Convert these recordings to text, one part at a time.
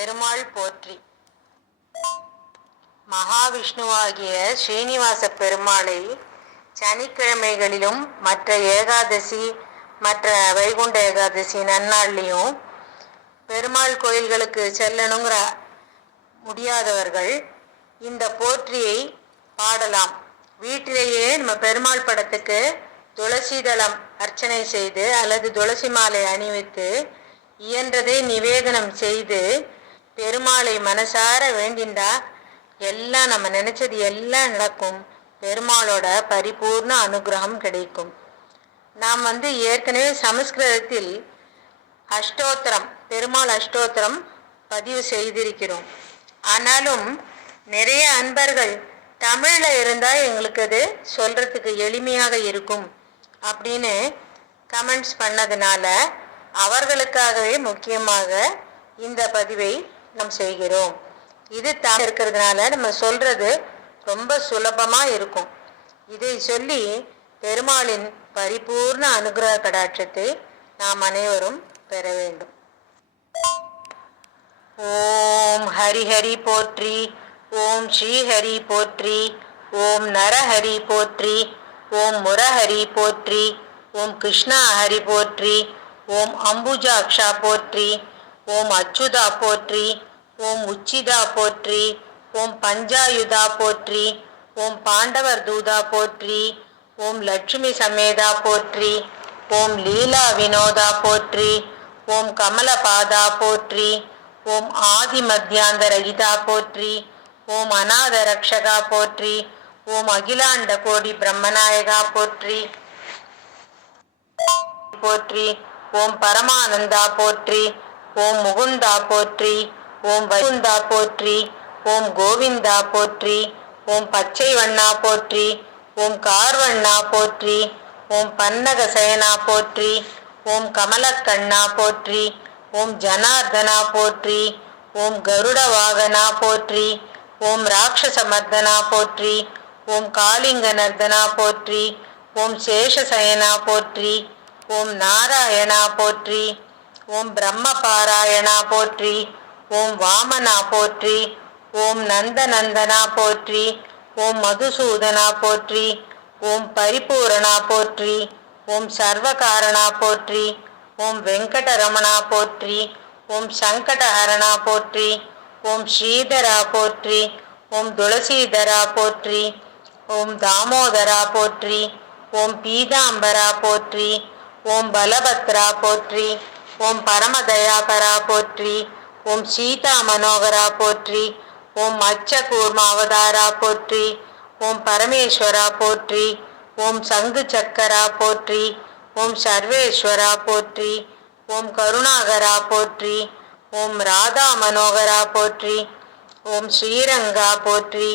பெருமாள் போற்றி. மகாவிஷ்ணுவாகிய ஸ்ரீனிவாச பெருமாளை சனிக்கிழமைகளிலும் மற்ற ஏகாதசி மற்ற வைகுண்ட ஏகாதசி நன்னாள்லையும் பெருமாள் கோயில்களுக்கு செல்லணுங்கிற முடியாதவர்கள் இந்த போற்றியை பாடலாம். வீட்டிலேயே நம்ம பெருமாள் படத்துக்கு துளசி தளம் அர்ச்சனை செய்து அல்லது துளசி மாலை அணிவித்து இயன்றதை நிவேதனம் செய்து பெருமாளை மனசார வேண்டிண்டா எல்லாம் நம்ம நினைச்சது எல்லாம் நடக்கும். பெருமாளோட பரிபூர்ண அனுகிரகம் கிடைக்கும். நாம் வந்து ஏற்கனவே சமஸ்கிருதத்தில் அஷ்டோத்திரம் பெருமாள் அஷ்டோத்திரம் பதிவு செய்திருக்கிறோம். ஆனாலும் நிறைய அன்பர்கள் தமிழில் இருந்தால் எங்களுக்கு அது சொல்கிறதுக்கு எளிமையாக இருக்கும் அப்படின்னு கமெண்ட்ஸ் பண்ணதுனால அவர்களுக்காகவே முக்கியமாக இந்த பதிவை நாம் செய்கிறோம். இது தமிழ் இருக்கிறதுனால நம்ம சொல்றது ரொம்ப சுலபமா இருக்கும். இதை சொல்லி பெருமாளின் பரிபூர்ண அனுகிரக கடாட்சத்தை நாம் அனைவரும் பெற வேண்டும். ஓம் ஹரிஹரி போற்றி ஓம் ஸ்ரீஹரி போற்றி ஓம் நரஹரி போற்றி ஓம் முரஹரி போற்றி ஓம் கிருஷ்ணா ஹரி போற்றி ஓம் அம்புஜாக்ஷா போற்றி. ஓம் அச்சுதா போற்றி ஓம் உச்சிதா போற்றி ஓம் பஞ்சாயுதா போற்றி ஓம் பாண்டவர் தூதா போற்றி ஓம் லட்சுமி சமேதா போற்றி ஓம் லீலா வினோதா போற்றி ஓம் கமலபாதா போற்றி ஓம் ஆதி மத்தியாந்த ரகிதா போற்றி ஓம் அநாத ரக்ஷகா போற்றி ஓம் அகிலாண்ட கோடி பிரம்மநாயகா போற்றி போற்றி ஓம் பரமானந்தா போற்றி ஓம் முகுந்தா போற்றி ஓம் வைகுந்தா போற்றி ஓம் கோவிந்தா போற்றி ஓம் பச்சை வண்ணா போற்றி ஓம் கார்வண்ணா போற்றி ஓம் பன்னக சயனா போற்றி ஓம் கமலக்கண்ணா போற்றி ஓம் ஜனார்தனா போற்றி ஓம் கருட வாகனா போற்றி ஓம் ராட்சசமர்தனா போற்றி ஓம் காளிங்க நர்தனா போற்றி ஓம் சேஷசயனா போற்றி ஓம் நாராயணா போற்றி ஓம் பிரம்ம பாராயணா போற்றி ஓம் வாமனா போற்றி ஓம் நந்தநந்தனா போற்றி ஓம் மதுசூதனா போற்றி ஓம் பரிபூரணா போற்றி ஓம் சர்வகாரணா போற்றி ஓம் வெங்கடரமணா போற்றி ஓம் சங்கடஹரணா போற்றி ஓம் ஸ்ரீதரா போற்றி ஓம் துளசீதரா போற்றி ஓம் தாமோதரா போற்றி ஓம் பீதாம்பரா போற்றி ஓம் பலபத்ரா போற்றி ஓம் பரமதயாபரா போற்றி ஓம் சீதா மனோகரா போற்றி ஓம் அச்ச கூர்மாவதாரா போற்றி ஓம் பரமேஸ்வரா போற்றி ஓம் சங்கு சக்கரா போற்றி ஓம் சர்வேஸ்வரா போற்றி ஓம் கருணாகரா போற்றி ஓம் ராதா மனோகரா போற்றி ஓம் ஸ்ரீரங்கா போற்றி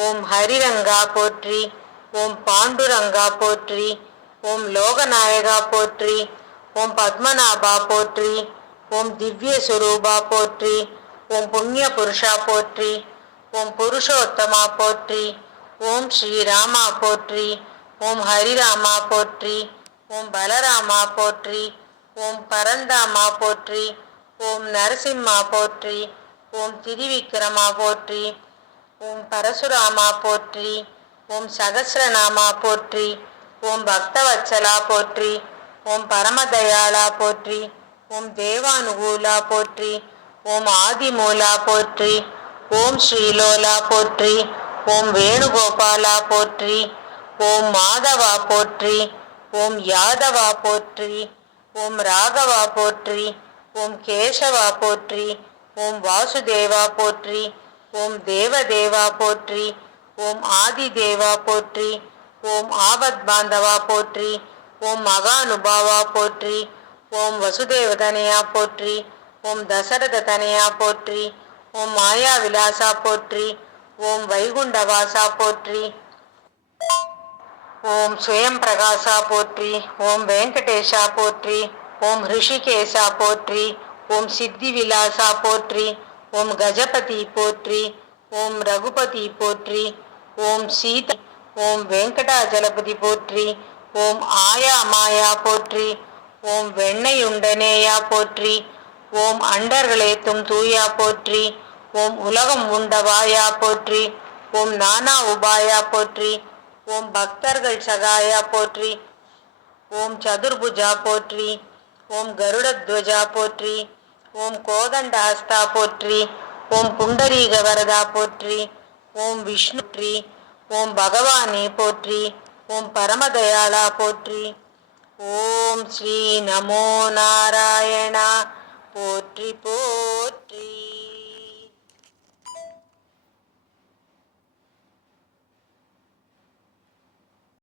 ஓம் ஹரிரங்கா போற்றி ஓம் பாண்டுரங்கா போற்றி ஓம் லோகநாயகா போற்றி ஓம் பத்மநாபா போற்றி ஓம் திவ்ய சுரூபா போற்றி ஓம் புண்ணிய புருஷா போற்றி ஓம் புருஷோத்தமா போற்றி ஓம் ஸ்ரீராமா போற்றி ஓம் ஹரிராமா போற்றி ஓம் பலராமா போற்றி ஓம் பரந்தாமா போற்றி ஓம் நரசிம்மா போற்றி ஓம் திரிவிக்ரமா போற்றி ஓம் பரசுராமா போற்றி ஓம் சகசிரநாமா போற்றி ஓம் பக்தவச்சலா போற்றி ஓம் பரமதயாளா போற்றி ஓம் தேவானுகூலா போற்றி ஓம் ஆதிமூலா போற்றி ஓம் ஸ்ரீலோலா போற்றி ஓம் வேணுகோபாலா போற்றி ஓம் மாதவா போற்றி ஓம் யாதவா போற்றி ஓம் ராகவா போற்றி ஓம் கேசவா போற்றி ஓம் வாசுதேவா போற்றி ஓம் தேவதேவா போற்றி ஓம் ஆதிதேவா போற்றி ஓம் ஆபத் பாந்தவா போற்றி ஓம் மகானுபாவா போற்றி ஓம் வசுதேவ வசுதேவதனையா போற்றி ஓம் தசரத தனையா போற்றி ஓம் மாயா விலாசா போற்றி ஓம் வைகுண்டவாசா போற்றி ஓம் சுயம் பிரகாசா போற்றி ஓம் வெங்கடேஷா போற்றி ஓம் ரிஷிகேஷா போற்றி ஓம் சித்தி விலாசா போற்றி ஓம் கஜபதி போற்றி ஓம் ரகுபதி போற்றி ஓம் சீத ஓம் வெங்கடாஜலபதி போற்றி ஓம் ஆயா மாயா போற்றி ஓம் வெண்ணையுண்டனேயா போற்றி ஓம் அண்டர்களேத்தும் தூயா போற்றி ஓம் உலகம் உண்டவாயா போற்றி ஓம் நானா உபாயா போற்றி ஓம் பக்தர்கள் சகாயா போற்றி ஓம் சதுர்புஜா போற்றி ஓம் கருடத்வஜா போற்றி ஓம் கோதண்ட ஹஸ்தா போற்றி ஓம் புண்டரீக வரதா போற்றி ஓம் விஷ்ணு ஓம் பகவானே போற்றி ஓம் பரமதயாளா போற்றி. ஓம் ஸ்ரீ நமோ நாராயணா போற்றி போ